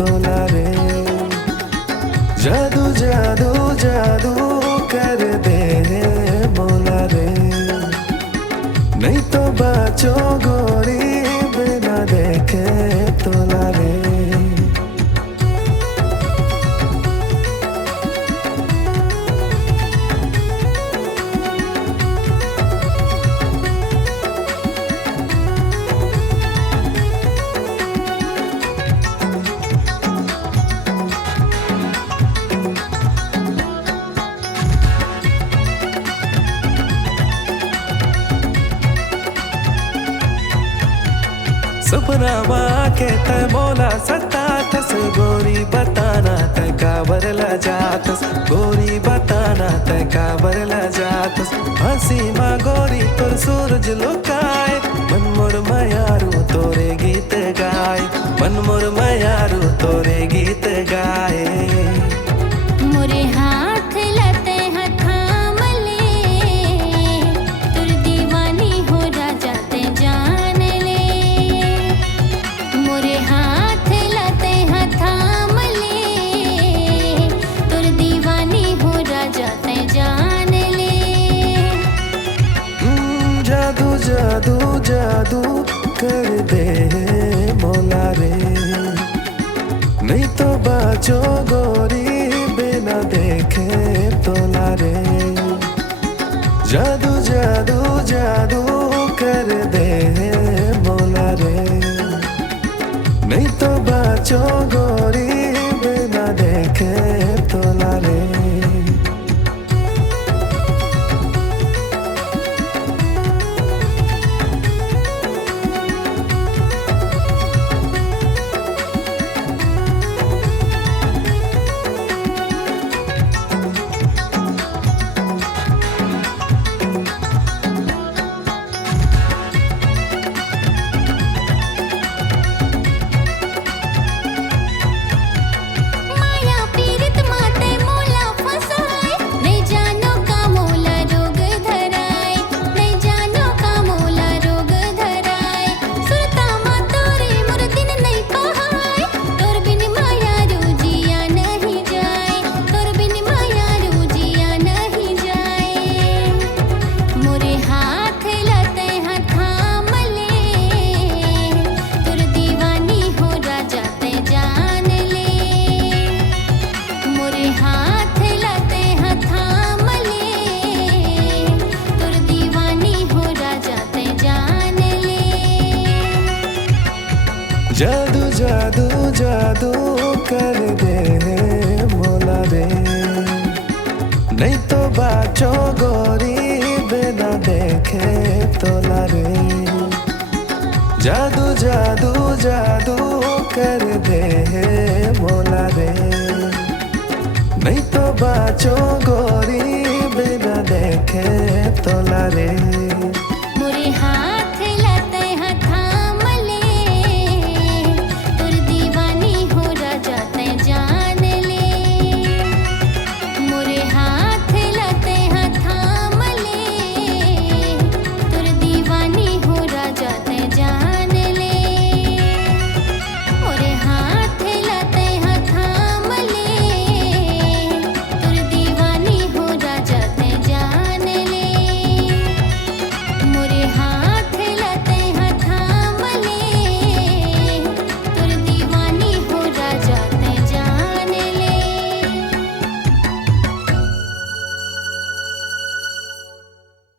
तोला रे। जादू जादू जादू कर दे मोला रे, नहीं तो बाचो गोरी बिना देखे तोला रे। सपना माँ के तय मोला सत्ता तस, गोरी बताना तय का बरला जातस, गोरी बताना तय का बरला जातस। हंसी माँ गोरी तोर सूरज लुकाए, मन मोर मयारू तोरे गीत गाए, मन मोर मयारू तोरे गीत गाए। मोरे हाथ लते थाम ले, तुर दीवानी हो राजा ते जान ले। मोरे हाथ लते थाम ले, तुर दीवानी हो राजा ते जान ले। जादू जादू जादू कर दे मोला रे, नहीं तो बाचो गोरी बिना देखे तोला रे। जादू जादू जादू कर दे मोला रे, नहीं तो बाचो गोरी बिना देखे तोला रे। जादू जादू जादू कर दे मोला रे, नहीं तो बाचो गोरी बिना देखे तोला रे। जादू जादू जादू कर दे मोला रे, नहीं तो बाचो गोरी बिना देखे तोला रे।